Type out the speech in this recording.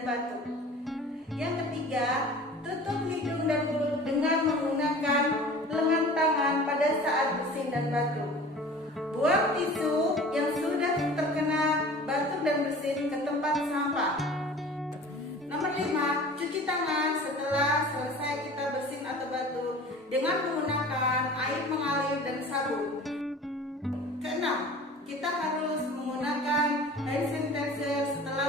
dan batuk. Yang ketiga, tutup hidung dan mulut dengan menggunakan lengan tangan pada saat bersin dan batuk. Buang tisu yang sudah terkena batuk dan bersin ke tempat sampah. Nomor 5, cuci tangan setelah selesai kita bersin atau batuk dengan menggunakan air mengalir dan sabun. Keenam, kita harus menggunakan hand sanitizer setelah